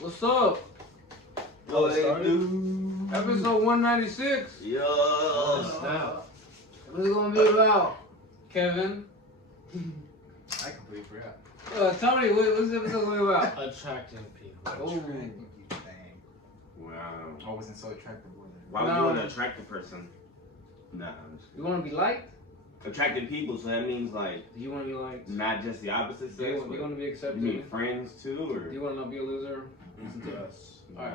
What's up? What they do? Episode 196. Yo. Oh, snap. What's it gonna be about? Kevin? I completely forgot. Tony, what's the episode gonna be about? Attracting people. Oh. Attracting you, dang. Wow. I wasn't so attractive, was it? Why would No. you want to attract a person? Nah, I'm just You wanna be liked? attracting people, so that means like Do you wanna be liked? not just the opposite Do you, sex, you wanna be but accepted? you mean friends too, or Do you wanna not be a loser? Listen to us. Alright.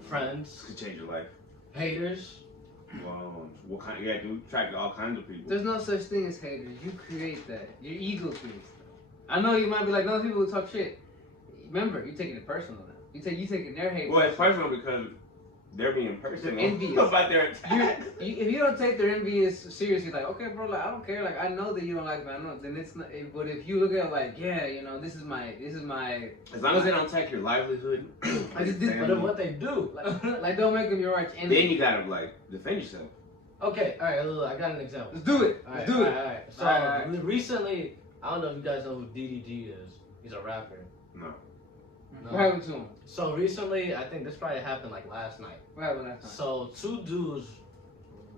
This Friends, could change your life. haters. Well, what kind? You have to attract all kinds of people. There's no such thing as haters. You create that. Your ego creates that. I know you might be like, no, people who talk shit. Remember, you're taking it personal now. You taking their hate. Well, it's personal because they're being personal They're envious. about their attacks. If you don't take their envious seriously, like, okay, bro, like, I don't care, like, I know that you don't like me, I know, then it's not. But if you look at it like, yeah, you know, this is my. As long as they don't take your livelihood, I just did- But what they do. Like, don't make them your arch enemy. then you gotta like defend yourself. Okay, alright, look, I got an example. Let's do it. Alright, Let's do it. alright. So, Alright. recently, I don't know if you guys know who DDG is. He's a rapper. No. What happened to him? So, recently, I think this probably happened like last night. What happened last time? So, two dudes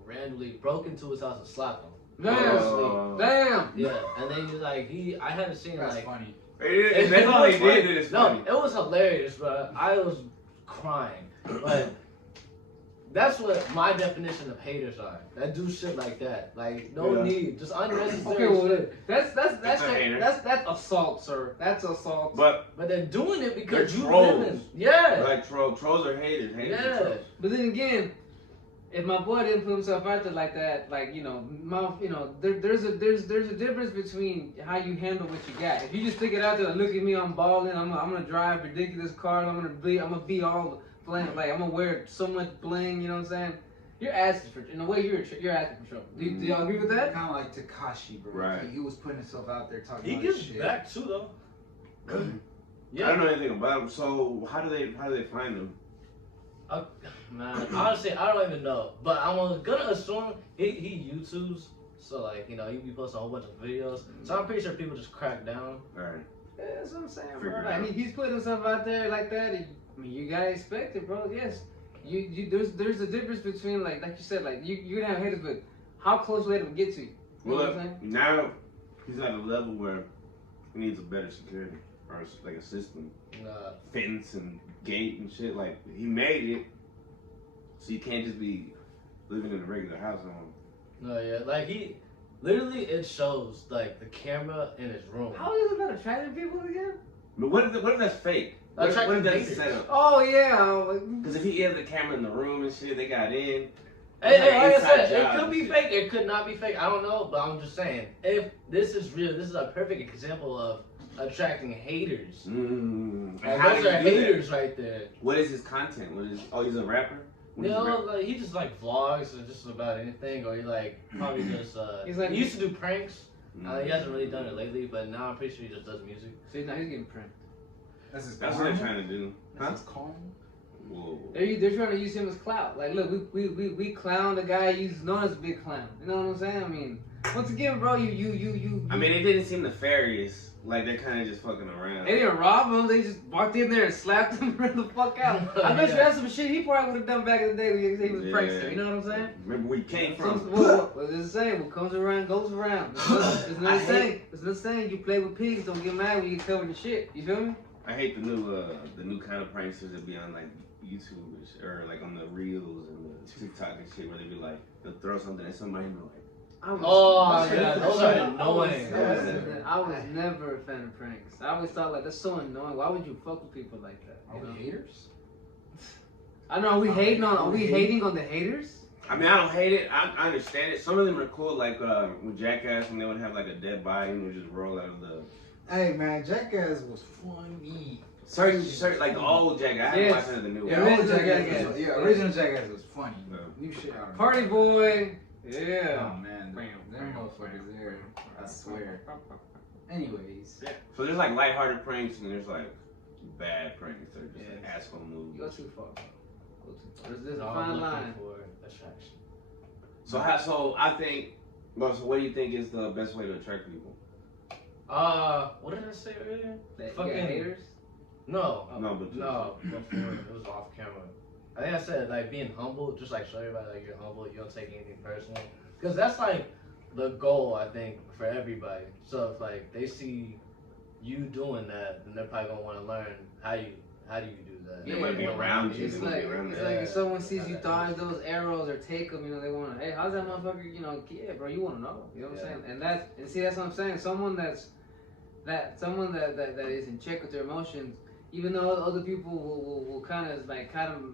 randomly broke into his house and slapped him. Damn. Oh. Damn. Yeah, and then he's like, I haven't seen That's like. funny. If that's all he did, then it's No, funny. it was hilarious, but I was crying. But that's what my definition of haters are. That do shit like that. Like no Yeah. need, just unnecessary Okay, well, shit. that's That's a hater. that's assault, sir. That's assault. But But they're doing it because They're you trolls. living. Yeah. like trolls are haters. Haters are Yeah. trolls. But then again, if my boy didn't put himself out there like that, like there's a difference between how you handle what you got. If you just stick it out there, like, look at me, I'm balling, I'm gonna drive ridiculous cars, I'm gonna be all bling, like I'm gonna wear so much bling, you know what I'm saying? You're asking for, in a way, you're asking for trouble. Do y'all agree with that? Kind of like Tekashi, bro. Right. He was putting himself out there talking He about gives his shit. back too though. I Yeah. don't know anything about them. So how do they find them? Man, honestly, I don't even know. But I'm gonna assume he YouTubes, so like he be posting a whole bunch of videos. So I'm pretty sure people just crack down. All right. Yeah, that's what I'm saying, Figure bro. it Like, out. he's putting himself out there like that. And, I mean, you gotta expect it, bro. Yes, there's a difference between like you said, like you're gonna have haters, but how close will them get to you? You know Well, what I'm saying? now he's at a level where he needs a better security or like a system, fence and gate and shit. Like he made it, so you can't just be living in a regular house on. No, yeah, like he literally it shows like the camera in his room. How is it about attracting people again? But what if that's fake? What if Attracting that's haters. set up? Oh yeah, Because if he had the camera in the room and shit, they got in. Hey, It's like like I inside said, it job could and be shit. fake, it could not be fake. I don't know, but I'm just saying, if this is real, this is a perfect example of attracting haters. Mm. Like, How those do are you do that? haters right there. What is his content? Oh, he's a rapper? What is he rap- Like, he just like vlogs or just about anything, or he like probably just He's like- he used to do pranks. Mm. He hasn't really done it lately, but now I'm pretty sure he just does music. See, now he's getting pranked. That's his That's what karma? they're trying to do. Huh? That's his karma? Whoa. They're trying to use him as clout. Like, look, we clown the guy. He's known as a big clown. You know what I'm saying? I mean, once again, bro, you. I mean, it didn't seem nefarious. Like they're kind of just fucking around. They didn't rob him. They just walked in there and slapped him and ran the fuck out. I bet you that's some shit he probably would have done back in the day when he was a prankster. You know what I'm saying? Remember where you came from? What it's the same. What comes around goes around. It's not the same. It's not the same. You play with pigs. Don't get mad when you get covered in shit. You feel me? I hate the new kind of pranksters that be on like YouTube or like on the reels and the TikTok and shit where they be like they'll throw something at somebody and be like, Oh yeah, those are annoying. I was never a fan of pranks. I always thought like that's so annoying. Why would you fuck with people like that? Are You know? we haters? I don't know. Are we hating on the haters? I mean, I don't hate it. I understand it. Some of them are cool, like with Jackass, when they would have like a dead body and would just roll out of the Hey man, Jackass was funny. certain like the old Jackass. I haven't Yes. watched the new Yeah, one. original Jackass Jackass. was, original Jackass was funny. Yeah. New shit. I don't Party know. boy. Yeah. Oh man, them motherfuckers there. I swear. Anyways, So there's like lighthearted pranks and there's like bad pranks. They're just like Yes. asshole You moves. go too far. Go too far. There's a I'm fine looking line. for attraction. So I think. Well, so what do you think is the best way to attract people? What did I say earlier? That you got Fucking- haters. No, No, but no, before it was off camera. I think I said like being humble, just like show everybody like you're humble, you don't take anything personal, because that's like the goal I think for everybody. So if like they see you doing that, then they're probably gonna want to learn how do you do that. They want to be around you. It's They wanna like be around it's you. like if someone sees you dodge those arrows or take them, you know, they want to, hey, how's that motherfucker? You know, yeah, bro, you want to know. You know what I'm saying? And see, that's what I'm saying. Someone that is in check with their emotions, even though other people will kind of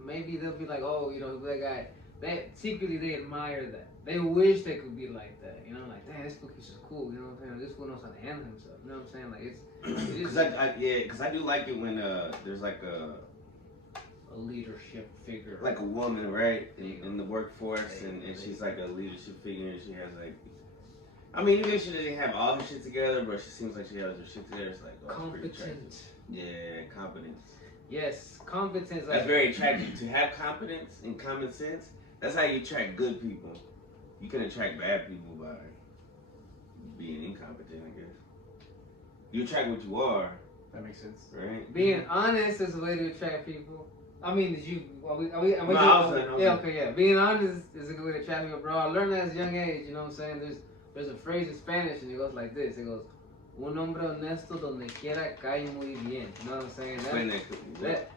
maybe they'll be like, oh, you know, that guy. They secretly they admire that. They wish they could be like that. You know, like, damn, this fool is just cool. You know what I'm saying? This fool knows how to handle himself. You know what I'm saying? Like Because I do like it when there's like a leadership figure, like a woman, right, in the workforce, and she's like a leadership figure, and she has like, I mean, even if she doesn't have all her shit together, but she seems like she has her shit together. It's like, oh, competent. Yeah, competence. Yes, competence. That's very attractive. To have competence and common sense, that's how you attract good people. You can attract bad people by being incompetent, I guess. You attract what you are. That makes sense. Right? Being honest is a way to attract people. I mean, did you? Are we yeah. Being honest is a good way to attract people, bro. I learned that at a young age. You know what I'm saying? There's a phrase in Spanish, and it goes like this. It goes, "Un hombre honesto donde quiera cae muy bien." You know what I'm saying?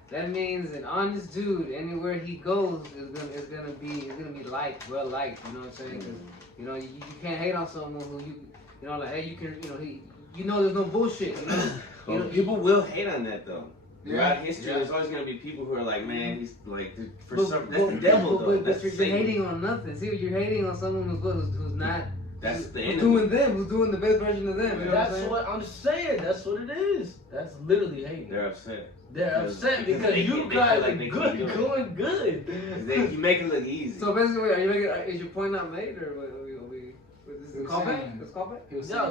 That means an honest dude anywhere he goes is gonna be liked, well liked. You know what I'm saying? Because you know you can't hate on someone who you know like, hey, you can, you know there's no bullshit. You know, people will hate on that though. Yeah. Throughout history, there's always gonna be people who are like, man, he's like, that's the devil though. But you're hating on nothing. See, you're hating on someone who's not. That's the who's enemy. who's doing the best version of them. You know That's what I'm saying. That's what it is. That's literally hating. They're upset. They're upset because you guys are good, going good. You make it look easy. So basically, is your point not made, or is this callback? Let's call back.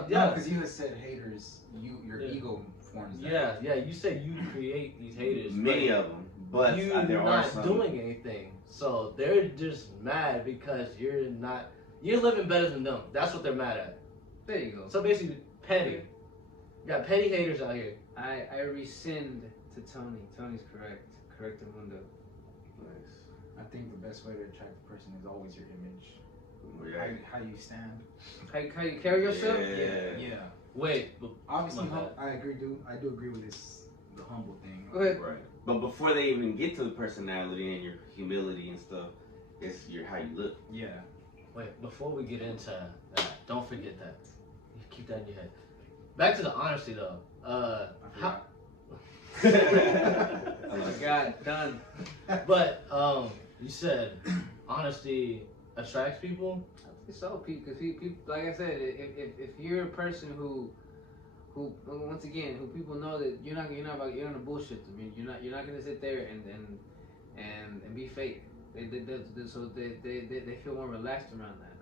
Yeah, because you had said haters. Your ego forms that. Yeah. You said you create these haters. Many of them, but you're there are not some. doing anything. So they're just mad because you're not. You're living better than them. That's what they're mad at. There you go. So basically, petty. You got petty haters out here. I rescind to Toney. Tony's correct. Correct the mundo. Nice. I think the best way to attract a person is always your image. Yeah. How you stand. How you carry yourself? Yeah. Wait, but obviously, I agree, dude. I do agree with the humble thing. Go ahead. Right. But before they even get to the personality and your humility and stuff, it's how you look. Yeah. Wait, before we get into that, don't forget that. You keep that in your head. Back to the honesty though. How? Oh my God, done. But you said honesty attracts people. I think so, because people, like I said, if you're a person who once again, who people know that you're not gonna bullshit them. You're not gonna sit there and be fake. So they feel more relaxed around that.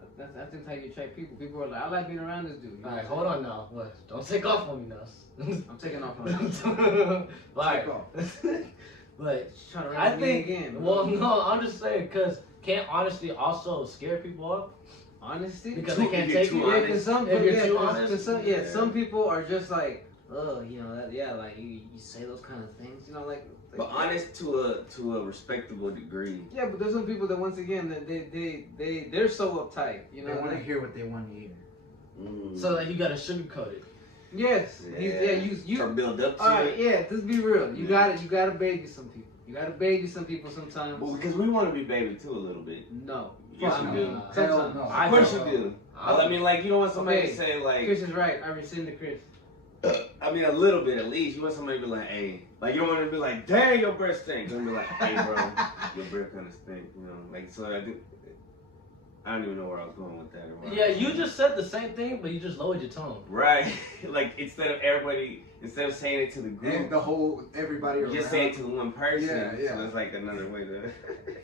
I think that's how you attract people. People are like, I like being around this dude. All right, hold on now. What? Don't take off on me now. I'm taking off on you. Like, but I think again. Well, no, I'm just saying because can't honesty also scare people off? Honesty? Because they can't take it. Yeah, because some people are just like, oh, you know, like you say those kind of things, you know, like. But honest to a respectable degree. Yeah, but there's some people that once again that they're so uptight, you know. They want to hear what they want to hear. So like you gotta sugarcoat it. Yes. You or build up to it. Alright, yeah, just be real. You gotta baby some people. You gotta baby some people sometimes. Well, because we want to be baby too a little bit. No. Yes, you do. Sometimes. No. Of course you do. I mean, like, you don't want somebody to say, like... Chris is right. I rescind to Chris. I mean, a little bit at least. You want somebody to be like, hey. Like, you don't want to be like, dang, your breath stinks. You want to be like, hey, bro, your breath kind of stinks, you know? Like, so I don't even know where I was going with that. Yeah, you just said the same thing, but you just lowered your tone. Right. Like, instead of saying it to the group. And everybody around. You just say it to the one person. Yeah. So it's like another way to...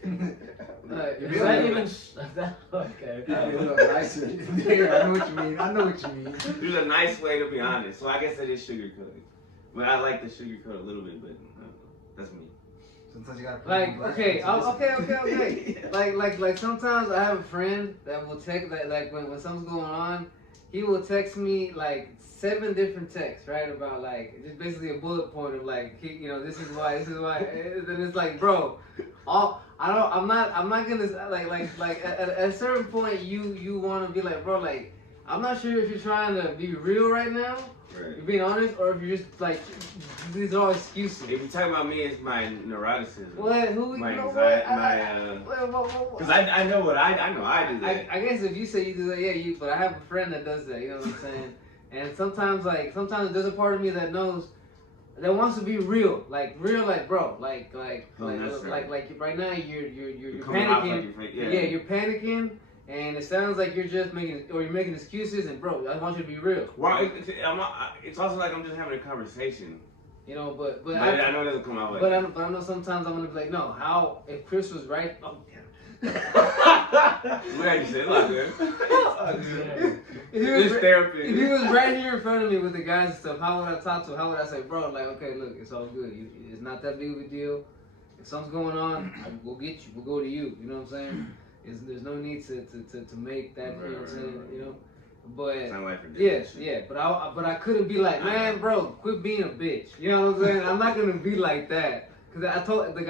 Is that even... Okay. A little nicer. I know what you mean. There's a nice way to be honest. So I guess that is sugarcoating. But I like the sugarcoat a little bit, but that's me. Sometimes you gotta like, okay. Like sometimes I have a friend that will take that, like when something's going on, he will text me like 7 different texts, right? About like just basically a bullet point of like, this is why, and it's like, bro, I'm not gonna like at a certain point you want to be like, bro, like I'm not sure if you're trying to be real right now. Right. You're being honest, or if you're just like, these are all excuses. If you're talking about me, it's my neuroticism. What? Who? My You know anxiety, what? because I know what I know I do that. I guess if you say you do that, yeah, but I have a friend that does that. You know what I'm saying? And sometimes there's a part of me that knows, that wants to be real, like bro, like right now you're panicking. Yeah, you're panicking. And it sounds like you're just making excuses, and bro, I want you to be real. Well, it's also like I'm just having a conversation. You know, but I know it doesn't come out like that. But I know sometimes I'm gonna be like, no, how if Chris was right? Oh damn. I'm glad you said it like that. This therapy. If he was right here in front of me with the guys and stuff, how would I talk to him? How would I say, bro, like, okay, look, it's all good. It's not that big of a deal. If something's going on, we'll get you. We'll go to you. You know what I'm saying? There's no need to make that, you know what I'm saying, you know? But yeah, but I couldn't be like, man, bro, quit being a bitch. You know what I'm saying? I'm not gonna be like that. Cause I told the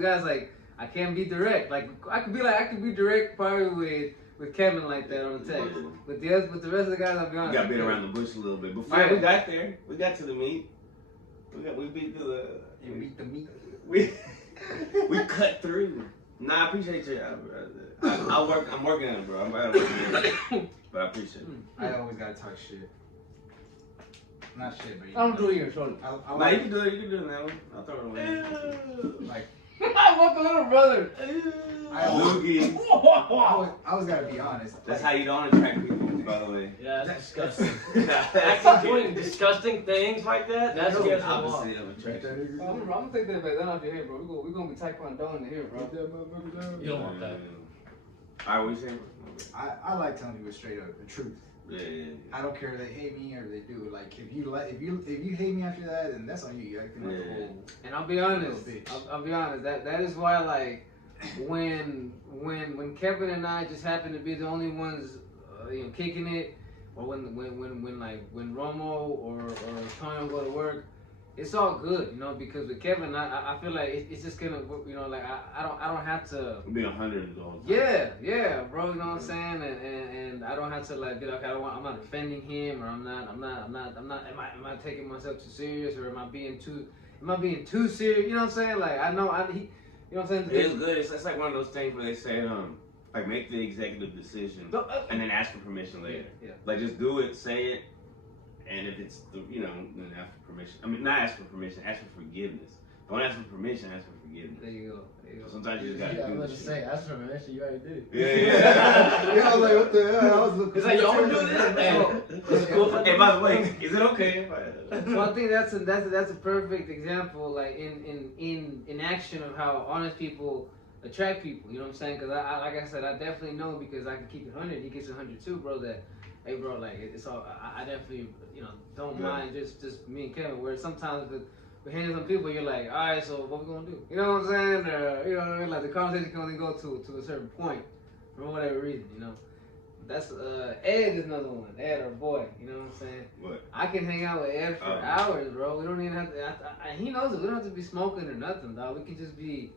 guys like, I can't be direct. Like I could be direct probably with Kevin like that on the text. With the rest of the guys, I'll be honest. You got beat around the bush a little bit. Before we got there, we got to the meat. We beat to the. You beat the meat. We cut through. Nah, I appreciate you. I'm working on it, bro. But I appreciate it. I always gotta talk shit. Not shit, but I don't do it here, shorty. Nah, you can do it. You can do it now. I'll throw it away. Like, I want the little brother. Loogie. I always gotta be honest. That's how you don't attract people, by the way. Yeah, that's disgusting. That's doing disgusting things like that. That's the the opposite of attraction. I'm gonna take that back. That off your head, bro. We're gonna be taekwondo in here, bro. You don't want that. Alright, what you saying? I like telling people straight up the truth. Yeah. I don't care if they hate me or if they do. Like if you hate me after that, then that's on you. You acting like a whole. And I'll be honest. Little bitch. I'll be honest. That is why like when Kevin and I just happen to be the only ones kicking it, or when Romo or Toney go to work, it's all good, you know, because with Kevin, I feel like it's just gonna, you know, like I don't have to be 100 all the time. Yeah, bro, you know what I'm saying, and I don't have to like be like, I'm not offending him, or am I taking myself too serious, or am I being too serious? You know what I'm saying? Like you know what I'm saying? It's good. It's like one of those things where they say like make the executive decision and then ask for permission later. Yeah. Like just do it, say it. And if it's, then ask for permission. I mean, not ask for permission, ask for forgiveness. Don't ask for permission, ask for forgiveness. There you go. Sometimes you just gotta do I was this just saying, ask for permission, you already did. Yeah. I was like, what the hell? I was looking. It's like, y'all want to do this? Man. Hey, by the way, is it okay if I... So I think that's a perfect example, like in action of how honest people attract people. You know what I'm saying? Because like I said, I definitely know because I can keep it 100. He gets 100 too, bro. That. Hey bro, like it's all. I definitely, don't mind just me and Kevin. Where sometimes with handling some people, you're like, all right, so what we gonna do? You know what I'm saying? Or you know what I mean? Like the conversation can only go to a certain point for whatever reason. You know, that's Ed is another one. Ed, our boy. You know what I'm saying? What? I can hang out with Ed for hours, bro. We don't even have to. He knows it. We don't have to be smoking or nothing, dog. We can just be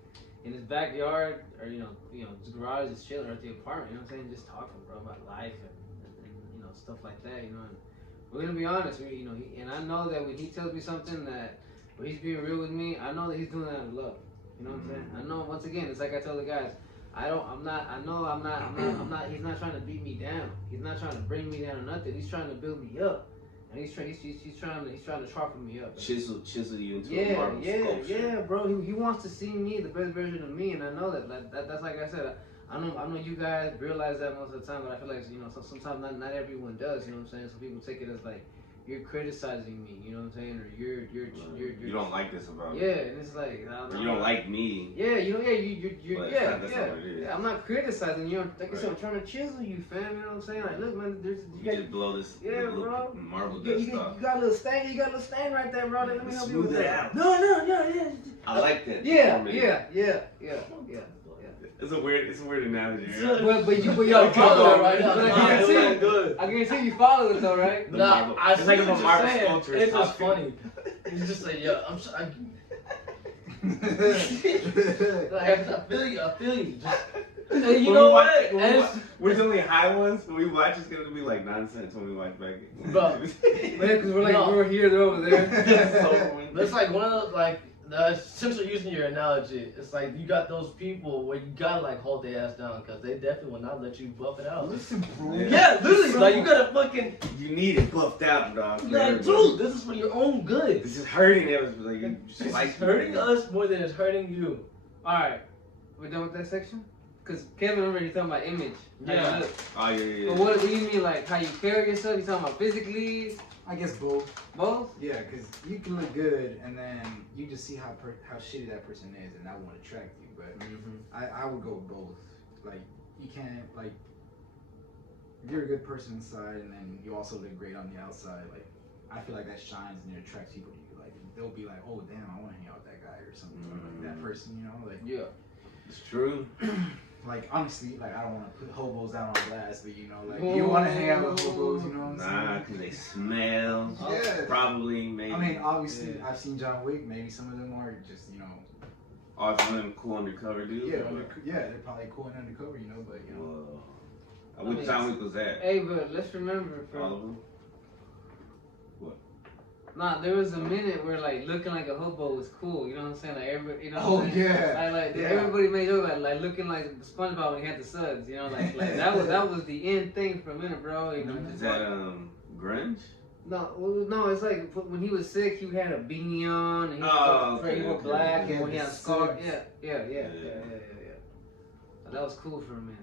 in his backyard or his garage, just chilling, or at the apartment. You know what I'm saying? Just talking, bro, about life and stuff like that, and we're gonna be honest, and I know that when he tells me something that, when he's being real with me, I know that he's doing that out of love. You know what I'm saying? I know. Once again, it's like I tell the guys, he's not trying to beat me down. He's not trying to bring me down or nothing. He's trying to build me up, and he's trying to sharpen me up. Chisel you into a marble sculpture. Yeah, bro. He wants to see me, the best version of me, and I know that's like I said. I know you guys realize that most of the time, but I feel like so sometimes not everyone does. You know what I'm saying? So people take it as like you're criticizing me. You know what I'm saying? Or you're you don't like this about me. Yeah, and it's like you don't like me. Yeah, I'm not criticizing you. Like I said, I'm trying to chisel you, fam. You know what I'm saying? Like, look, man, you just blow this. Yeah, bro. Marble dust off. You got a little stain. You got a little stain right there, bro. Let me help you with that. Out. No, yeah. I like that. Yeah. It's a weird analogy. But y'all follow it, right? Yeah, But I guarantee you follow it though, right? Nah, I it's like see if a what Marvel you're saying. sculptor It's is just talking. funny. He's just like, yo, I'm sorry. Like, I feel you. Just, When and you we know watch- what? when And we it's- watch- We're the only high ones. When we watch, it's gonna be like nonsense when we watch back. Bro. Because we're like No. we're here, they're over there. It's like one of those, like, since we're using your analogy, it's like you got those people where you gotta like hold their ass down because they definitely will not let you buff it out. listen, bro. Yeah, literally, like you gotta fucking, You need it buffed out, dog. you're like, dude, this is for your own good. This is hurting everybody. Like, you just This like is hurting us more than it's hurting you. All right, we're done with that section. Cause Kevin, remember he's talking about image. How you Yeah. look. Oh yeah. But what do you mean, like how you carry yourself? You talking about physically? I guess both. Both? Yeah, because you can look good and then you just see how shitty that person is and that won't attract you. But I would go with both. Like, you can't, like, if you're a good person inside and then you also look great on the outside, like, I feel like that shines and it attracts people to you. Like, they'll be like, oh, damn, I want to hang out with that guy or something. Or like that person, you know? Like, Yeah. It's true. like, honestly, like, I don't want to put hobos down on blast, but, you know, like, you want to hang out with hobos, you know what I'm saying? Nah, cause they smell. Yeah. Probably, maybe. I mean, obviously, Yeah. I've seen John Wick. Maybe some of them are just, you know, all some of them cool undercover dudes. yeah, they're probably cool and undercover, you know, but, you know. Whoa. Which John Wick was that? Hey, but let's remember, All of bro. them. Nah, there was a minute where like looking like a hobo was cool. You know what I'm saying? Like everybody, you know. Oh, What I'm saying? yeah. Like Yeah. everybody made joke about like looking like SpongeBob when he had the suds. You know, like that was the end thing for a minute, bro. You know. Is that grunge? No, it's like when he was sick, he had a beanie on, and he okay, wore okay. black, Yeah, and when he the had a scar, suds. yeah. So that was cool for a minute.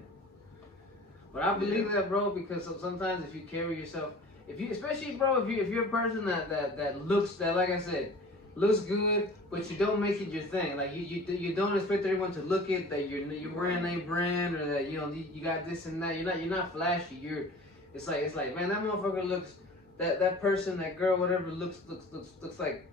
But I believe that, bro, because sometimes if you carry yourself, especially, bro, if you're a person that looks, that, like I said, looks good, but you don't make it your thing. Like you don't expect everyone to look at that you're wearing a brand or that you got this and that. You're not flashy. It's like man, that motherfucker looks. That person, that girl, whatever, looks like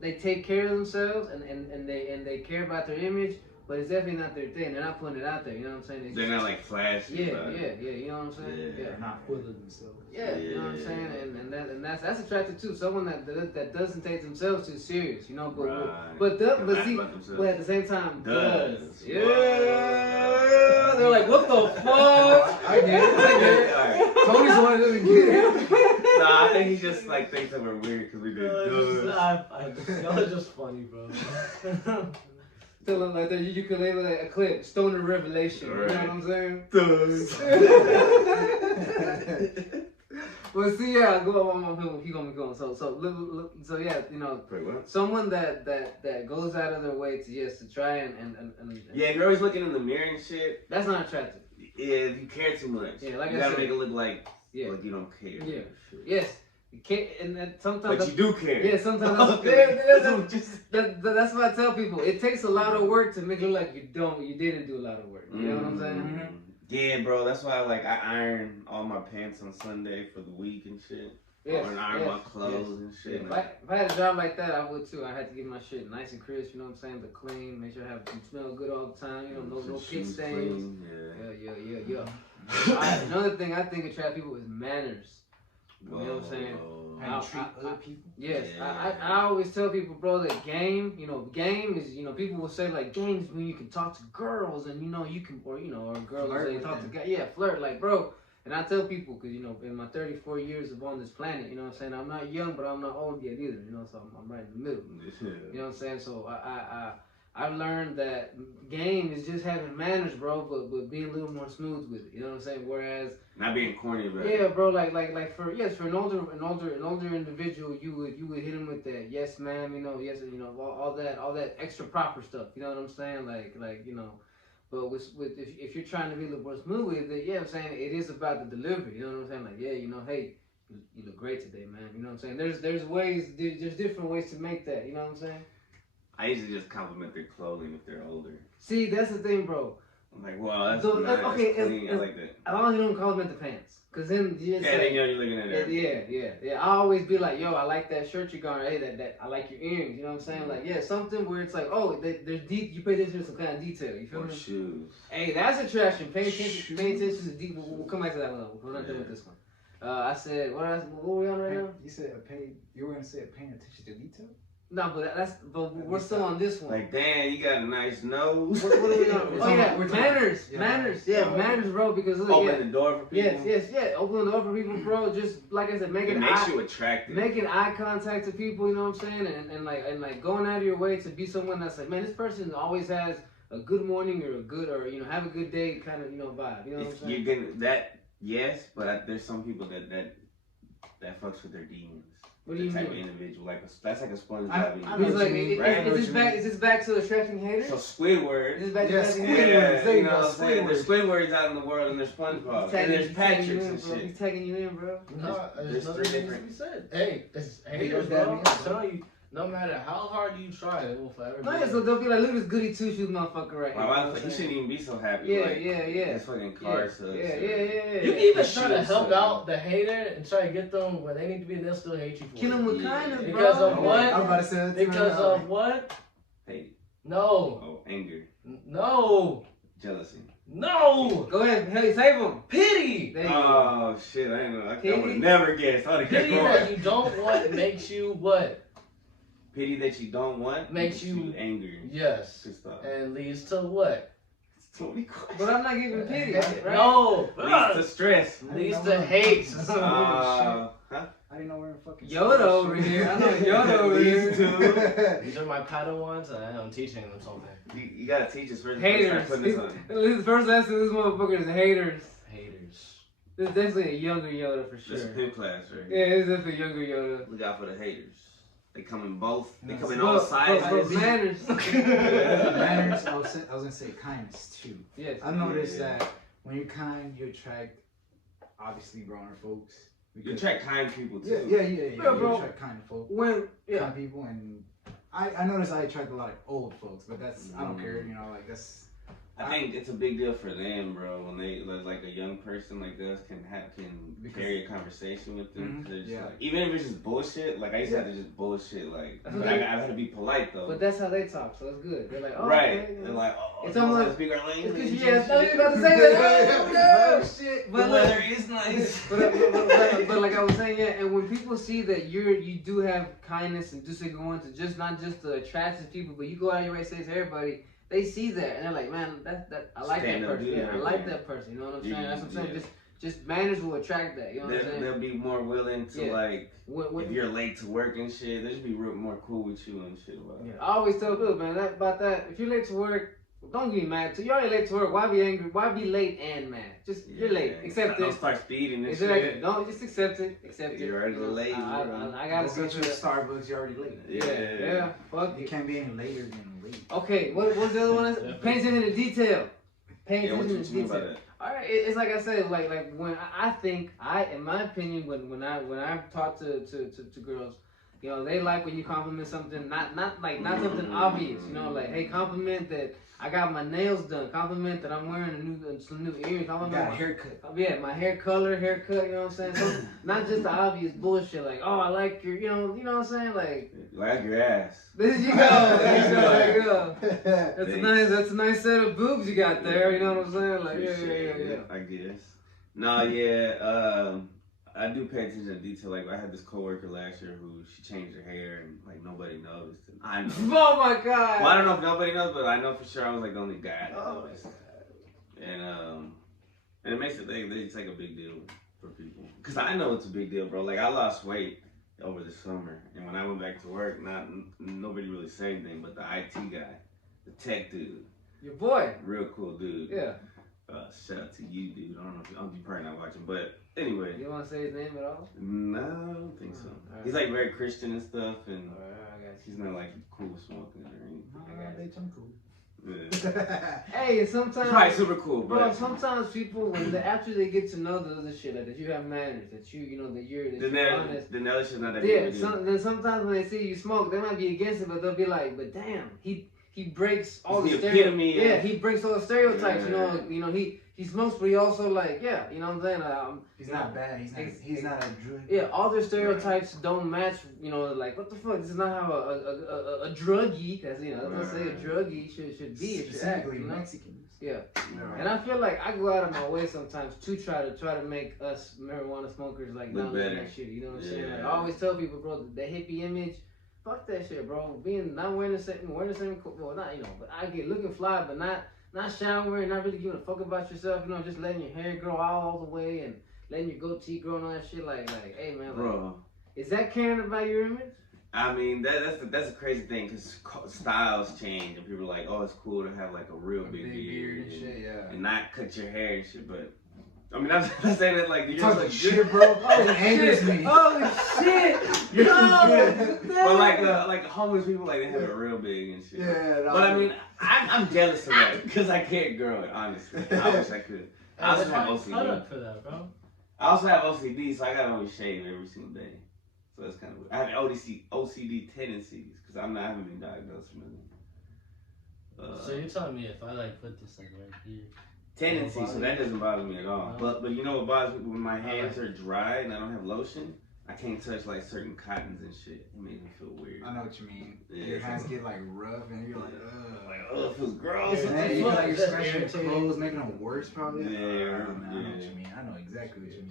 they take care of themselves and they care about their image, but it's definitely not their thing. They're not putting it out there. You know what I'm saying? They're not like flashy. Yeah. You know what I'm saying? Yeah. They're not full of themselves. Yeah, you know what I'm saying, and that's attractive too. Someone that doesn't take themselves too serious, you know. But Right. but at the same time does. Yeah, they're like, what the fuck? I get it. Alright. Tony's the one that doesn't get it. Nah, I think he just like thinks that we're weird because we did. That was just funny, bro. Tell them like that. You could label like a clip, Stoner Revelation. You know what I'm saying? Well, see, yeah, go on. He gonna be going. So yeah, you know, Wait, what? someone that goes out of their way to try and Yeah, if you're always looking in the mirror and shit. that's not attractive. Yeah, if you care too much. Yeah, like you I gotta said. make it look like Yeah. you don't care. Yeah. Yes. You can't, and then sometimes. But you do care. Yeah, sometimes that's what I tell people. It takes a lot of work to make it look like you didn't do a lot of work. You know what I'm saying? Mm-hmm. Yeah, bro. That's why I iron all my pants on Sunday for the week and shit. Yes, Or iron yes, my clothes yes. and shit. Yeah, if I had a job like that, I would too. I had to get my shit nice and crisp. You know what I'm saying? To clean, make sure I smell good all the time. You know, no pit Shoes stains. clean, Yeah. Another thing I think attract people is manners. You know what I'm saying? How you treat other people. Yes, Yeah. I always tell people, bro, that game is, people will say like games when you can talk to girls and you can, or girls will Flirt say with talk to them. guys, yeah, flirt, like, bro. And I tell people, because in my 34 years of on this planet, you know what I'm saying, I'm not young, but I'm not old yet either, so I'm right in the middle. You know what I'm saying? So I've learned that game is just having manners, bro, but being a little more smooth with it. You know what I'm saying? Whereas Not being corny about yeah, it. bro, for an older individual, you would hit him with that yes, ma'am, yes, all that extra proper stuff. You know what I'm saying? But if you're trying to be a little more smooth with it, yeah, I'm saying it is about the delivery. You know what I'm saying? Like, yeah, hey, you look great today, man. You know what I'm saying? There's different ways to make that. You know what I'm saying? I usually just compliment their clothing if they're older. See, that's the thing, bro. I'm like, wow, that's So, nice. okay, That's clean. I like that. As long as you don't compliment the pants. Cause then you just say, Then you're looking at it. yeah. I always be like, yo, I like that shirt you're going. Hey, that I like your earrings. You know what I'm saying? Like, yeah, something where it's like, oh, there's deep. You pay attention to some kind of detail. You feel Or me? shoes. Hey, that's attraction. Pay attention to deep. We'll come back to that one. We're not done with this one. I said, what were we on right now? You said you were gonna say paying attention to detail. No, but we're still on this one. Like, damn, you got a nice nose. What are we on? Oh yeah, manners, yeah. manners, manners, bro. Because look, Open the door for people. yes, open the door for people, bro. Just like I said, It making makes you attractive. making eye contact to people. You know what I'm saying? And like going out of your way to be someone that's like, man, this person always has a good morning or a good have a good day kind of vibe. You know what I'm saying? You're getting that, yes, but there's some people that fucks with their demons. What do you type mean? of individual, that's like a SpongeBob. I He's know like, what you mean. is this back to attracting haters? So Squidward. Is this back to Yeah, attracting Squidward. haters? Yeah, There you you know go, what I'm saying? There's Squidward. Squidwards out in the world and there's SpongeBob. He's And there's tagging Patrick's you in, and bro. shit. He's tagging you in, bro. No, There's there's nothing three needs to different- be said. Hey, it's haters, that bro. means, I'm telling you, no matter how hard you try, it will forever be. No, yeah, so they'll be like, look at this goody two shoes motherfucker right here. My You know wife, what he I'm shouldn't saying? even be so happy. Yeah, like, yeah. His fucking car sucks. Yeah. You can even His try to shoes help suck. out the hater and try to get them where they need to be, and they'll still hate you for Kill it. him with Yeah. kindness, bro. Because of what? I was about to say that too. Because of what? Hate. No. Oh, anger. No. Jealousy. No. Go ahead, hell, save him. Pity. There you go. Oh, shit. I didn't know. I Pity? would have never guessed. I would have kept Pity that going. you don't want makes you what? Pity that you don't want Makes you angry. Yes. Pissed off. And leads to what? It's totally questions. But I'm not giving pity, right? No. Leads to stress. Leads to hate. Huh? I didn't know we were fucking Yoda over here. I know Yoda over here. These two. These are my Padawans, and I'm teaching them something. You gotta teach us first. Haters. Putting this on. His first lesson to this motherfucker is haters. Haters. This is definitely a younger Yoda for That's sure. pimp class, right? Yeah, it's definitely a younger Yoda. Look out for the haters. They come in both. They No, come in But- all but sizes. manners. Manners. I was gonna say kindness too. Yes. I've noticed Yeah. that when you're kind, you attract obviously growner folks. You attract kind people too. Yeah. Yeah, You bro. attract kind folk, When kind people, and I notice I attract a lot of old folks, but that's I don't care. Like that's. I think it's a big deal for them, bro. When they like a young person like us can carry a conversation with them. Mhm, They're just yeah. like, even if it's just bullshit. Like I used to have to just bullshit. Like, but I had to be polite though. But that's how they talk, so it's good. They're like, oh, right. okay, They're like, oh, It's you almost- want to speak our It's language. because you I was about to say that. Oh shit! But the weather is nice. but like I was saying, yeah, and when people see that you do have kindness and just going to just not just the attractive people, but you go out of your way to say to everybody, they see that and they're like, man, that I like Stand that up, person. dude, Yeah, I right like there. that person. You know what I'm saying? Yeah, That's what I'm saying. yeah. Just manners will attract that. You know what I'm saying? They'll be more willing to Yeah. like When- if you're late to work and shit. They'll just be more cool with you and shit about it. I always tell people, man, about that. If you're late to work, don't get mad. You're already late to work. Why be angry? Why be late and mad? Just you're late. Accept Don't it. start speeding and Exactly. shit. Don't just accept it. Accept it. You're already late, I bro. gotta Go go get to you the at Starbucks. You're already late. Yeah. Fuck You it. can't be any later than late. Okay, what's the other one? Pay attention to detail. Pay Yeah, what attention you to mean by detail. that? All right, it's like I said, like when I think in my opinion, when I talk to girls, you know, they like when you compliment something, not something obvious, you know, like hey, compliment that I got my nails done, compliment that I'm wearing some new earrings, Got compliment a haircut. yeah, my haircut, you know what I'm saying? So, not just the obvious bullshit, like oh I like your, you know what I'm saying, like Like your ass. there you go, there you go. Thanks. That's a nice set of boobs you got there. You know what I'm saying? Like, yeah. I guess. No, yeah. I do pay attention to detail. Like I had this coworker last year who she changed her hair and like nobody noticed. And I know. Oh my god. Well, I don't know if nobody knows, but I know for sure I was like the only guy that Oh my noticed. And it makes it it's like a big deal for people. Cause I know it's a big deal, bro. Like I lost weight over the summer, and when I went back to work, nobody really said anything, but the IT guy, the tech dude, Your boy. real cool dude. Yeah. Shout out to you, dude. I don't know if you're probably not watching, but anyway. You want to say his name at all? No, I don't think so. Alright. He's like very Christian and stuff, and Alright, I got he's not like cool with smoking or anything. They turn cool. Yeah. Hey, He's sometimes. probably super cool, Bro, but sometimes people, after they get to know the other shit, like that you have manners, that you're honest. then the other shit's not that Yeah, big of a deal. then sometimes when they see you smoke, they might be against it, but they'll be like, but damn, he he breaks all He's the the epitome of- Yeah, he breaks all the stereotypes. Yeah. You know, he smokes, but he also like, yeah, you know what I'm saying. He's not bad. He's not a drug. Yeah, all their stereotypes don't match. You know, like what the fuck? This is not how a druggie, as you know, let's say a druggie should be. It should act, Specifically you know? Mexicans. Yeah, and I feel like I go out of my way sometimes to try to make us marijuana smokers like Look not look better. that shit. You know what I'm saying? Like, I Yeah. always tell people, bro, the hippie image, fuck that shit, bro. Not wearing the same, well, not, you know, but I get looking fly, but not showering, not really giving a fuck about yourself. You know, just letting your hair grow all the way and letting your goatee grow and all that shit. Like, hey man, like, Bro. is that caring about your image? I mean, that's a crazy thing because styles change and people are like, oh, it's cool to have like a real big beard and shit, yeah. and not cut your hair and shit. But I mean, I'm saying that like You you're talking like shit, bro? It angers me. Holy shit! You're No! But like homeless people like they have it real big and shit. Yeah, But I mean, I'm jealous of that because I can't grow it. Honestly, I wish I could. I also have Cut OCD. up for that, bro. I also have OCD, so I gotta always shave every single day. So that's kind of weird. I have OCD tendencies because I haven't been diagnosed with nothing. So you're telling me if I like put this like right here? Tendencies, so that doesn't bother me at all. No. But you know what bothers me when my hands are dry and I don't have lotion? I can't touch like certain cottons and shit. It makes me feel weird. I know what you mean. Yeah. Your hands get like rough and you're like, ugh. Like, oh, it feels gross. And then you feel like you're That's scratching your irritating. clothes, making them worse probably. Yeah, I know what yeah. you mean. I know exactly what you mean.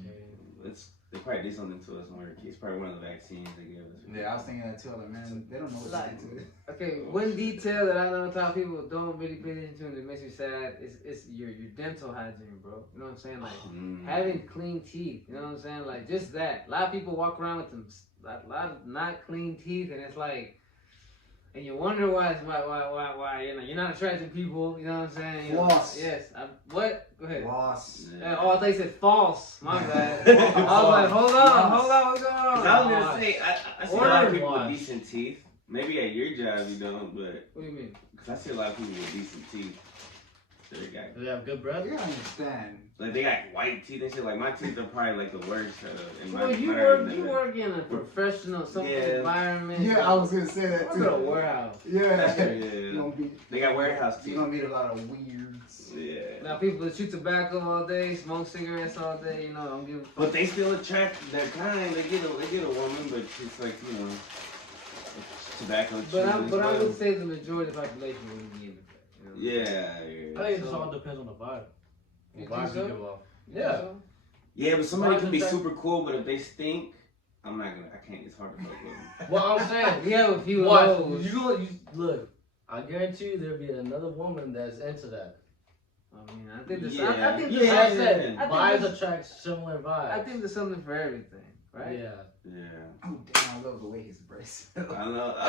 They probably did something to us when we were kids. It's probably one of the vaccines they gave us. Yeah, I was thinking that too. I was like, man, they don't know what Like, to do. Okay, one detail that I know how people don't really pay attention to and it makes me sad is your dental hygiene, bro. You know what I'm saying? Like having clean teeth. You know what I'm saying? Like just that. A lot of people walk around with them a lot of not clean teeth, and it's like, and you wonder why you know you're not attracting people. You know what I'm saying? You know, Floss. yes. What? Go ahead. Loss. Oh, I thought you said false. My bad. I was like, hold on, what's going on? I was gonna say, I see a lot of people Wash. with decent teeth. Maybe at your job you don't, but What do you mean? because I see a lot of people with decent teeth. They got, Do they have good breath? You gotta understand. like they got white teeth and shit. Like my teeth are probably like the worst. In my, Well, you work in a professional environment. Yeah, I was gonna say that Work too. at a warehouse. Yeah. Yeah. You gonna be, They got warehouse you teeth. gonna meet a lot of weirds. Yeah. Now people that chew tobacco all day, smoke cigarettes all day, you know, I'm giving. But they still attract their kind. They get a woman, but it's like, you know, tobacco. But I chewing as would well. say the majority of the population wouldn't be into that. You know? Yeah. I think it just all depends on the vibe. You What vibe think so? you give off. You Yeah. think so? Yeah, but somebody Why can is be that- super cool, but if they stink, I can't. It's hard to fuck with them. Well, I'm saying, We have a few what? of those. You look. I guarantee you there'll be another woman that's into that. I mean, I think there's. Yeah. I think Yeah, there's. I something- said I think vibes there's- attract similar vibes. I think there's something for everything, right? Yeah. Yeah. Oh damn, I love the way he's braced. I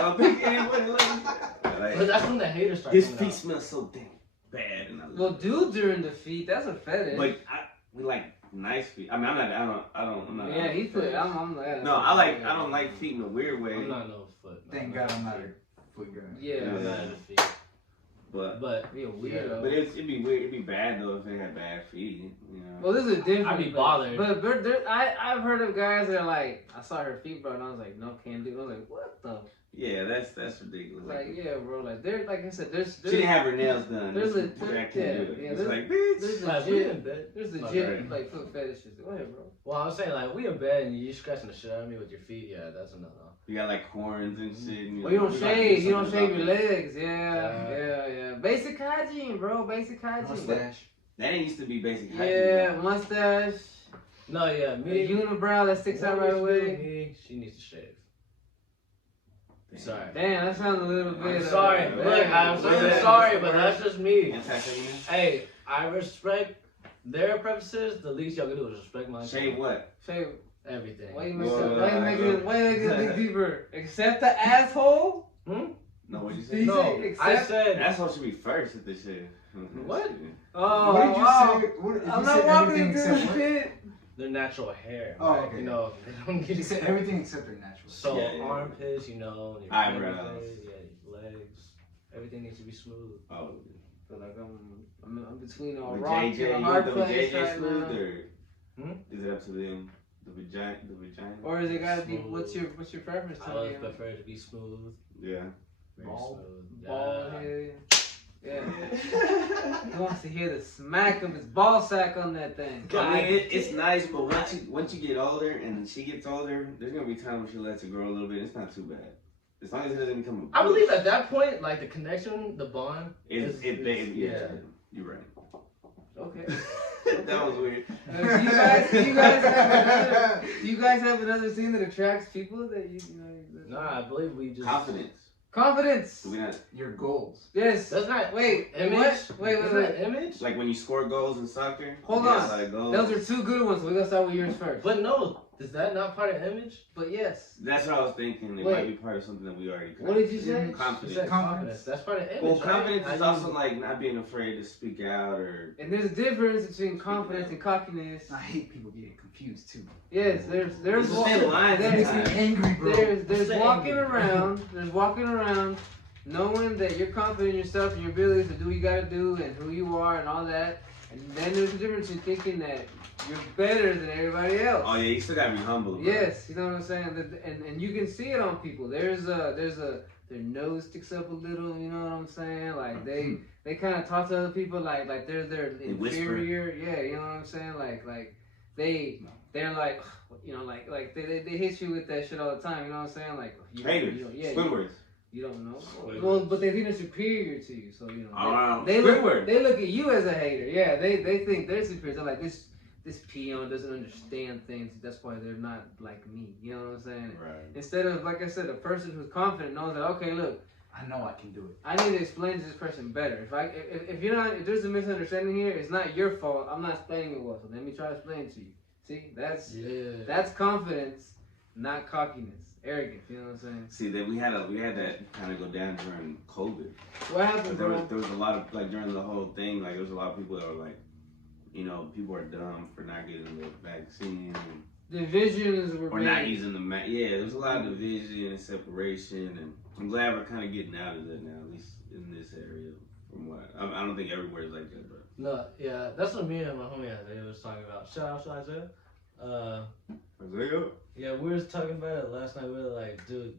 don't think anybody likes that. But Like, that's when the haters start his coming feet out. smell so damn bad, and I love Well, it. dudes are in the feet. That's a fetish. But we like nice feet. I mean, I'm not. Yeah, he put. I'm like. No, I don't like feet in a weird way. I'm not no foot. Thank God I'm not a foot guy. Yeah. I'm not into feet. But Be a weirdo. but it'd be weird. It'd be bad though if they had bad feet. You know. Well, this is different. I'd be bothered. But I've heard of guys that are like, I saw her feet, bro, and I was like, no, can't do. I was like, what the? Yeah, that's ridiculous. Like, yeah, bro. Like, there, like I said, there's. She didn't have her nails done. There's This- a- I can't yeah, do it. yeah, It's there's- like, bitch. There's Like, we in legit. bed. There's Okay. legit like foot fetishes. Go ahead, bro. Well, I was saying, like, we in bed and you scratching the shit out of me with your feet. Yeah, that's a no-no. You got like horns and shit. And Well, you don't like, like, shave. You don't something shave about your it. legs. Yeah. Basic hygiene, bro. Basic hygiene. Mustache. That ain't used to be basic hygiene. Yeah, mustache. No, yeah, A me. unibrow that sticks out right away. Me, she needs to shave. Damn. Sorry. Damn, that sounds a little bit. I'm sorry. Yeah. Look, I'm Yeah. saying sorry, but that's just me. Anti-feminist? Hey, I respect their preferences. The least y'all can do is respect mine. Shave what? Shave. Everything. Why you Whoa. why you make it dig deeper? Except the asshole? No, what you Did say? you No, say I except? said. That's should be first at this shit. What? Oh, What did you wow. say? What, I'm you not said walking everything into except this what? shit. Their natural hair. Oh, right? okay. You know, they don't get You said everything except their natural. So Yeah, yeah. armpits, you know, and your Eyebrows. face, yeah, your legs, everything needs to be smooth. Oh, Feel like I'm between a with rock JJ, and a you hard want them place JJ right smooth now. or is it up to them? The vagina. Or is it gotta be Smooth. what's your preference? I Tell always me. prefer it to be smooth. Yeah. Very Bald? smooth. Bald Yeah. head. He wants to hear the smack of his ball sack on that thing. I mean, it's nice, but once you get older and she gets older, there's gonna be times when she lets it grow a little bit. It's not too bad. As long as it doesn't become a I believe at that point, like the connection, the bond. yeah, yeah. You're right. Okay. That was weird. Do you guys have another scene that attracts people that you know? Nah, I believe we just Confidence. Do we not? Your goals. Yes. That's not Wait. image. What? Wait. Image. Like when you score goals in soccer. Hold you got on. a lot of goals. Those are two good ones. So we're gonna start with yours first. But no, is that not part of image? But yes. That's what I was thinking. It Wait. might be part of something that we already. What did you say? Confidence. You said confidence. That's part of image. Well, right? confidence is How also you- like not being afraid to speak out or. And there's a difference between confidence and cockiness. I hate people getting confused too. Yes, there's It's the same line That makes me sometimes. angry, bro. there's Same. walking around. There's walking around, knowing that you're confident in yourself and your abilities to do what you gotta do and who you are and all that. And then there's a difference in thinking that you're better than everybody else. Oh yeah, you still gotta be humble. Bro. Yes, you know what I'm saying. And you can see it on people. Their nose sticks up a little. You know what I'm saying? Like they kind of talk to other people like they're They whisper. inferior. Yeah, you know what I'm saying? Like they're like like they hit you with that shit all the time. You know what I'm saying? Like Haters. Squidwards. You don't know. Well, but they think they're superior to you, so you know. Oh, They Squidward. look at you as a hater. Yeah, they think they're superior. They're like this peon doesn't understand things. That's why they're not like me. You know what I'm saying? Right. Instead of, like I said, a person who's confident knows that, okay, look, I know I can do it. I need to explain to this person better. If there's a misunderstanding here, it's not your fault. I'm not explaining it well. So let me try to explain it to you. See, that's confidence, not cockiness, arrogance. You know what I'm saying? See that we had that kind of go down during COVID. What happened, But bro? there was a lot of like during the whole thing, like there was a lot of people that were like, you know, people are dumb for not getting the vaccine Divisions were or made. not using the mask. Yeah, there was a lot of division and separation, and I'm glad we're kind of getting out of that now, at least in this area. From what I don't think everywhere is like that, but No, yeah, that's what me and my homie Isaiah was talking about. Shout out to Isaiah. Isaiah. Yeah, we were talking about it last night. We were like, dude,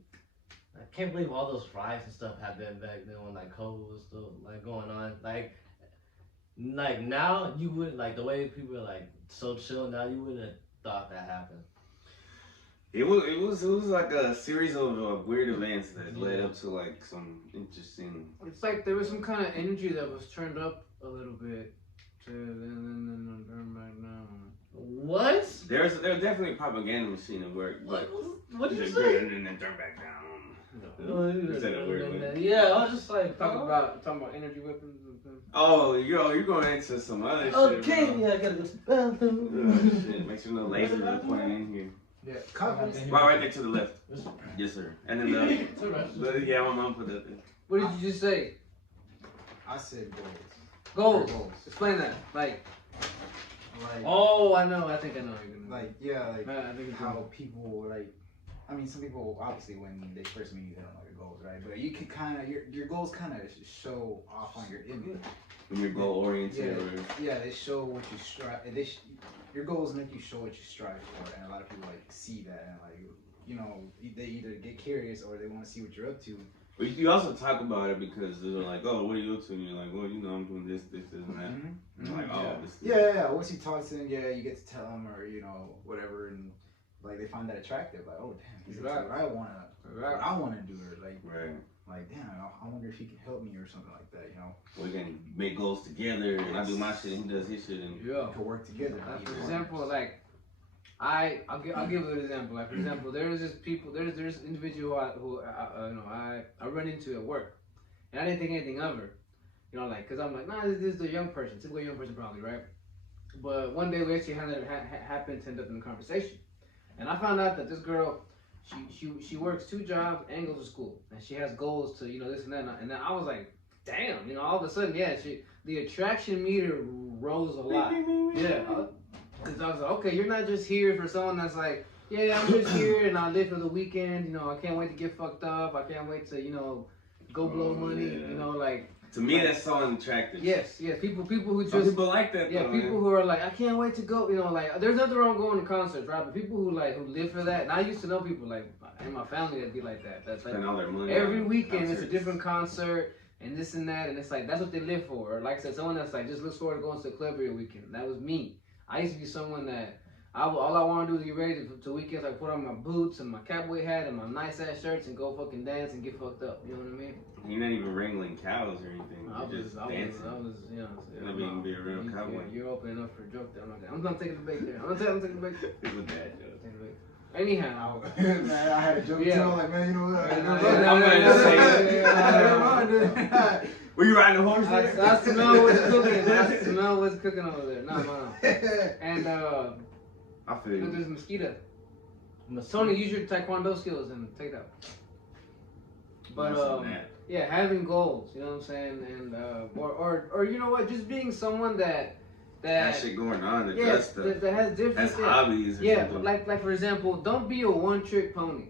I can't believe all those riots and stuff happened back then when like COVID was still like going on. Like now you would like the way people are like so chill now. You wouldn't have thought that happened. It was like a series of weird events that led up to like some interesting. It's like there was some kind of energy that was turned up a little bit, and then turn back down. What? There's definitely a propaganda machine at work. What did you It's say? and then turn back down. You said it weird. Yeah, I was just like Talking about energy weapons. Oh, you're going into some other shit. Okay, Bro. yeah, I gotta go to the bathroom. Oh, shit. Make sure no lasers are pointing in here. Yeah, confidence. Right there to the left. Yes, sir. And then yeah, my mom put that there. What did you just say? I said goals. Goals. Explain that. Like, Like, oh, I know. I think I know. You're gonna. like yeah, like I think it's how people like. I mean, some people obviously when they first meet you, they don't know your goals, right? But you can kind of your goals kind of show off on your image. When you're goal oriented. Yeah, they show what you strive. Your goals make you show what you strive for, and a lot of people like see that and like you know they either get curious or they want to see what you're up to. But you also talk about it because they're like, oh, what are you up to? And you're like, well, you know, I'm doing this, and that. And you're like, oh, this. Yeah. Once you talk to them, you get to tell them or you know whatever, and like they find that attractive. Like, oh damn, he's what I wanna do, or like damn, I wonder if he can help me or something like that. You know, we can make goals together, and I do my shit, and he does his shit, and we can work together. For example, like I'll give an example. Like for example, there's this individual who I run into at work, and I didn't think anything of her, you know, like because I'm like, nah, this is a young person, typical young person probably, right? But one day we actually happened to end up in a conversation, and I found out that this girl, she works 2 jobs and goes to school, and she has goals to this and that, and then I was like, damn, all of a sudden, the attraction meter rose a lot, yeah. Because I was like, okay, you're not just here for someone that's like, yeah, I'm just here and I live for the weekend. I can't wait to get fucked up. I can't wait to, go blow money. Yeah. Like. To me, that's so unattractive. Yes. People who just. Some people like that. Yeah, though, people man. who are like, I can't wait to go. Like, there's nothing wrong going to concerts, right? But people who live for that. And I used to know people like in my family that'd be like that. That's like spend all their money every on weekend concerts. it's a different concert. and this and that, and it's like that's what they live for. Or like I said, someone that's like just looks forward to going to the club every weekend. That was me. I used to be someone that all I want to do is get ready to weekends. Like put on my boots and my cowboy hat and my nice ass shirts and go fucking dance and get fucked up. You know what I mean? You're not even wrangling cows or anything. You're just dancing. I was, you know. You're not even be a real cowboy. You're opening up for a joke there. I'm not taking the bait there. I'm taking the bait. It was a bad joke. Anyhow, man, I had a joke too. I'm like, man, you know what? I'm gonna say it. Were you riding a horse there? I smell what's cooking. I smell what's cooking over there. No. And I feel you. there's a mosquito. Toney, use your taekwondo skills and take that. But yeah, having goals. You know what I'm saying? And or you know what? Just being someone that shit going on. That does stuff. That has different. That's hobbies. Or something. like for example, don't be a one-trick pony.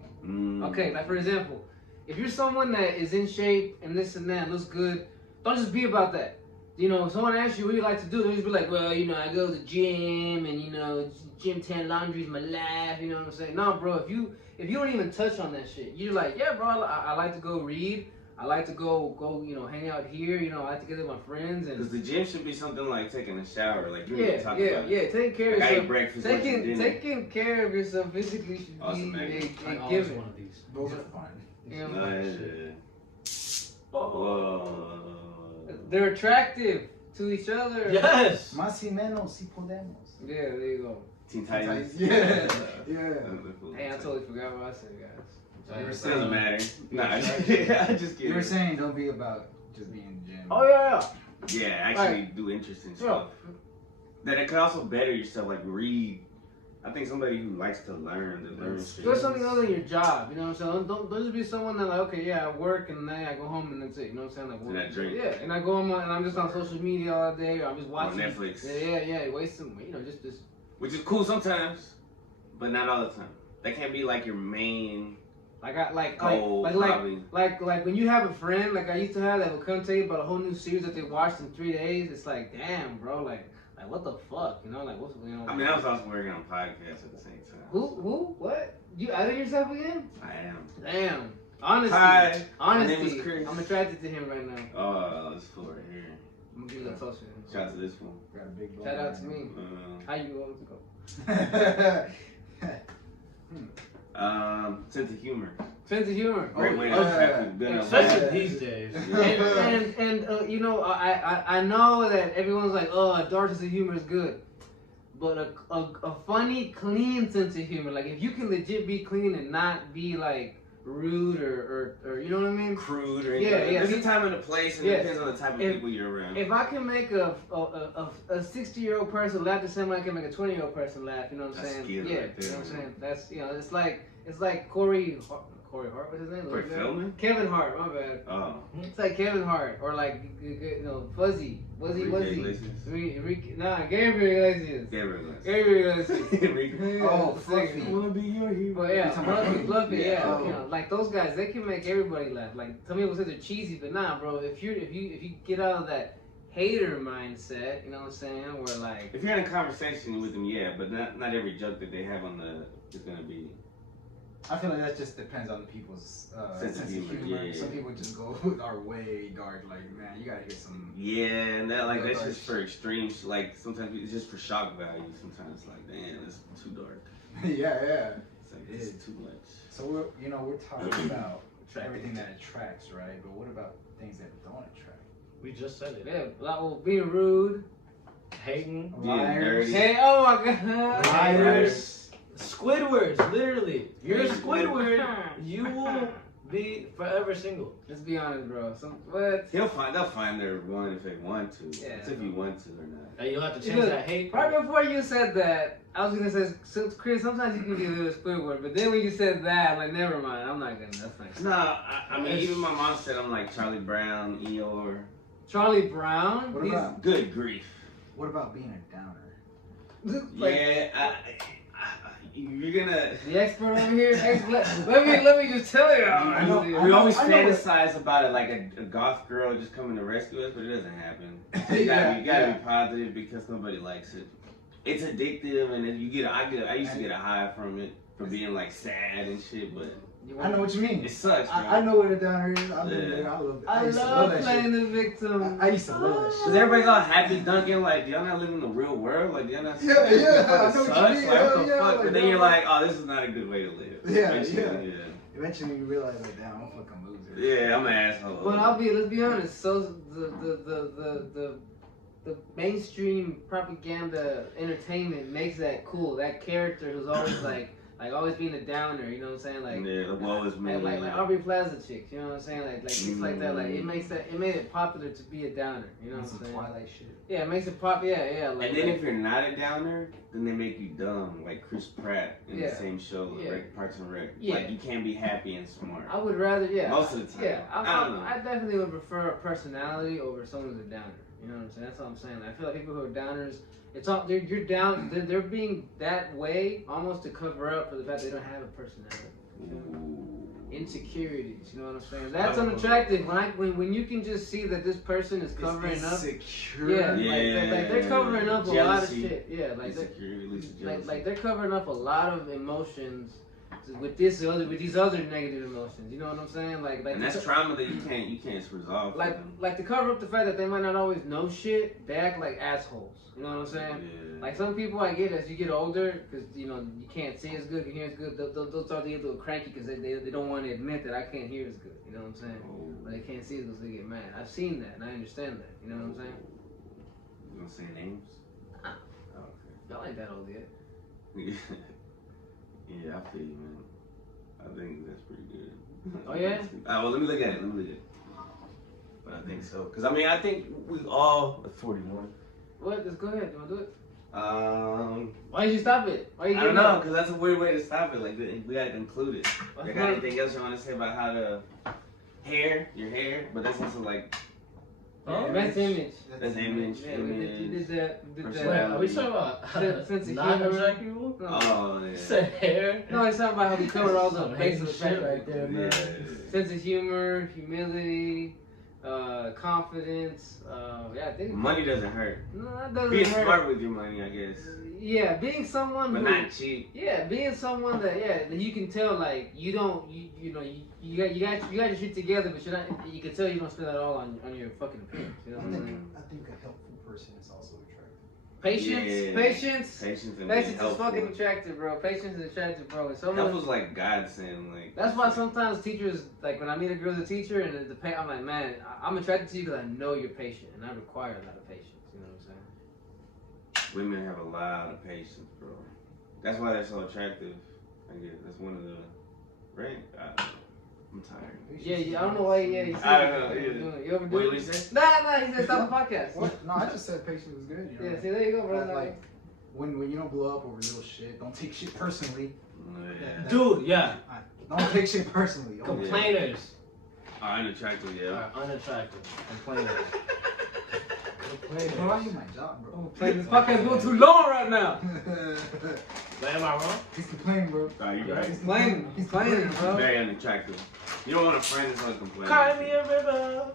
Okay, like for example, if you're someone that is in shape and this and that looks good, don't just be about that. You know, if someone asks you what you like to do, don't just be like, well, you know, I go to the gym and you know, gym tan laundry is my life. You know what I'm saying? No, bro. If you don't even touch on that shit, you're like, yeah, bro. I like to go read. I like to go, you know, hang out here. You know, I like to get with my friends. And because the gym should be something like taking a shower, like you were talking about. Yeah, taking care of yourself. I eat breakfast, taking care of yourself physically should be a given. One of these. Those are fun. You know, Whoa. they're attractive to each other. Yes. Más y menos si podemos. Yeah, there you go. Teen Titans. Yeah. Hey, I totally forgot what I said, guys. It doesn't matter. Nah, I just kidding. You were saying don't be about just being in the gym. Oh yeah. Yeah, actually do interesting stuff. That it can also better yourself, like read. I think somebody who likes to learn shit. Do something other than your job, you know what I'm saying? Don't just be someone that like, okay, yeah, I work and then I go home and that's it, you know what I'm saying? Like, and I drink. Yeah, and I go home and I'm just on social media all day, or I'm just watching on Netflix. Yeah, wasting, you know, just. Which is cool sometimes, but not all the time. That can't be like your main. Like when you have a friend like I used to have that will come tell you about a whole new series that they watched in 3 days. It's like, damn, bro, like what the fuck, you know, like what's you know. I mean, I was also working on podcasts at the same time. Who? What? You outed yourself again? I am. Damn. Honesty. Hi. Honesty. My name is Chris. I'm attracted to him right now. Oh, this fool right here. I'm gonna give you a closer. Shout out to this fool. Got a big Shout out to me. How you going to go? Sense of humor. Sense of humor. Great way to attract people. Especially these days. And you know, I know that everyone's like, oh, a dark sense of humor is good, but a funny, clean sense of humor, like if you can legit be clean and not be like rude or you know what I mean? Crude or anything. Yeah. There's a time and a place, and it depends on the type of people you're around. If I can make a 60-year-old person laugh the same way I can make a 20-year-old person laugh, you know what I'm saying? Skill Yeah, right there, you know what I'm saying? That's it's like Corey Hart, what's his name? Corey Feldman? Kevin Hart, my bad. Oh. It's like Kevin Hart or like you know Fuzzy. Was he? Gabriel Iglesias. Gabriel Iglesias. Oh, Fluffy. I wanna be your hero. Well, yeah, Fluffy, yeah. Oh. You know, like those guys, they can make everybody laugh. Like some people say they're cheesy, but nah, bro. If you get out of that hater mindset, you know what I'm saying? Where like if you're in a conversation with them, yeah, but not every joke that they have on is gonna be. I feel like that just depends on the people's sense of humor. Yeah. Some people just are way dark. Like, man, you gotta get some. Yeah, and that's just for extremes. Like sometimes it's just for shock value. Sometimes it's like, damn, it's too dark. Yeah. It's like it's too much. So we're talking about everything that attracts, right? But what about things that don't attract? We just said it. yeah, like being rude, Hating. Liars. Hey, oh my god, Liars. Squidwards, literally. You're a Squidward, you will be forever single. Let's be honest, bro. What? They'll find their one if they want to. Yeah. It's if you want to or not. And you'll have to change that hate. Right before you said that, I was gonna say, Chris, sometimes you can be a little Squidward, but then when you said that, I'm like, never mind. I'm not gonna. That's not. No, I mean, even my mom said I'm like Charlie Brown, Eeyore. Charlie Brown? What about Good grief. What about being a downer? Yeah, you're gonna. The expert over here. Let me just tell you. We always fantasize about it like a goth girl just coming to rescue us, but it doesn't happen. So you gotta be positive because nobody likes it. It's addictive, and then I used to get a high from it, from being like sad and shit. But I know what you mean. It sucks, bro. I know what a downer is. I've been there. I love it. I love playing the victim. I used to love that shit. Cause everybody's all happy dunking, like, do y'all not live in the real world? Like, do y'all not Yeah, I know sucks? what you mean. Like, what the Yeah, fuck? like, But then you're like, oh, this is not a good way to live. Yeah, Eventually, yeah. Eventually you realize, like, damn, I'm a fucking loser. Yeah, I'm an asshole. But let's be honest. So the mainstream propaganda entertainment makes that cool. That character who's always like always being a downer. You know what I'm saying? Like yeah, the woe is me. like Aubrey Plaza chicks. You know what I'm saying? Like chicks like that. Like it made it popular to be a downer. You know what I'm saying? Twilight shit. Yeah, it makes it pop. Yeah. Like, And then if you're not a downer, then they make you dumb, like Chris Pratt in the same show, like Parks and Rec. Yeah. Like you can't be happy and smart. I would rather, Most of the time. Yeah, I don't know. I definitely would prefer a personality over someone who's a downer. You know what I'm saying? That's all I'm saying. Like, I feel like people who are downers, it's all you're down. They're being that way almost to cover up for the fact they don't have a personality. Insecurities, you know what I'm saying? That's unattractive. When you can just see that this person is covering up. Yeah, like they're covering up jealousy. a lot of shit. Yeah, like they're covering up a lot of emotions with these other negative emotions. You know what I'm saying? Like and that's trauma that you can't resolve. Like to cover up the fact that they might not always know shit, they act like assholes. You know what I'm saying? Yeah. Like some people I get as you get older, because you know you can't see as good, you hear as good. They'll start to get a little cranky because they don't want to admit that I can't hear as good. You know what I'm saying? Or they can't see as good, so they get mad. I've seen that and I understand that. You know what I'm saying? You gonna say names? Nah. Oh, okay. Y'all ain't that old yet. Yeah, I feel you, man. I think that's pretty good. Oh yeah? Well, let me look at it. But I think so. Cause I mean, I think we all 41. What? Let's go ahead. You wanna do it? Why did you stop it? Why you I don't know, cause that's a weird way to stop it. Like we gotta conclude it. You got anything else you want to say about how to your hair? But that's also like. Best image. That's image. Yeah, you did that. Wait, are we talking about sense of not humor? attract people? No. Oh yeah. Said hair. No, it's talking about how we covered all the Some basic hateful shit right there, man. Sense of humor, humility, confidence. Yeah, I think Money doesn't hurt. No, that doesn't Be hurt. smart with your money, I guess. Yeah, being someone But who, not cheap. yeah, being someone that you can tell like you don't you got your shit together, but you're not. You can tell you don't spend that all on your fucking appearance. You know what I'm saying? I think a helpful person is also attractive. Patience and is fucking attractive, bro. Patience is attractive, bro. And someone, that was like God saying, like. that's why sometimes teachers, like when I meet a girl as a teacher and I'm like, man, I'm attracted to you because I know you're patient and I require a lot of patience. You know what I'm saying? Women have a lot of patience, bro. That's why they're so attractive. I guess that's one of the. Right? I'm tired. Yeah, I don't know why. Yeah, you I don't know. Yeah. You ever do What it? did he say? Nah, he said stop the podcast. What? No, I just said patience is good. You know? Yeah, see, there you go, bro. Like when you don't blow up over little shit, don't take shit personally. Yeah. Dude, yeah. Don't take shit personally. Complainers Are unattractive, yeah. are unattractive. Complainers. Bro, I hate my job, bro. This podcast is going too long right now. But am I wrong? He's complaining, bro. Are you right? He's playing, bro. Very unattractive. You don't want a friend that's gonna complain. Cry me a river.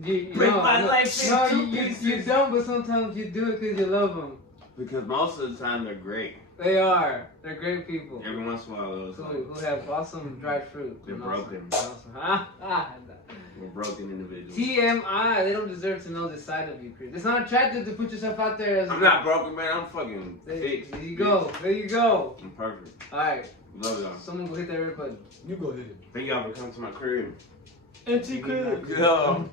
Break my life No, into you pieces. don't, but sometimes you do it because you love them. Because most of the time they're great. They are. They're great people. Every once in a while, those Who have awesome dried fruit. They're and broken. Awesome. we're broken individuals. TMI. They don't deserve to know this side of you, Chris. It's not attractive to put yourself out there as. I'm not broken, man. I'm fucking fixed. There you go. There you go. I'm perfect. All right. Love y'all. Someone go hit that red button. You go ahead. Thank y'all for coming to my crib. Empty crib. Yo.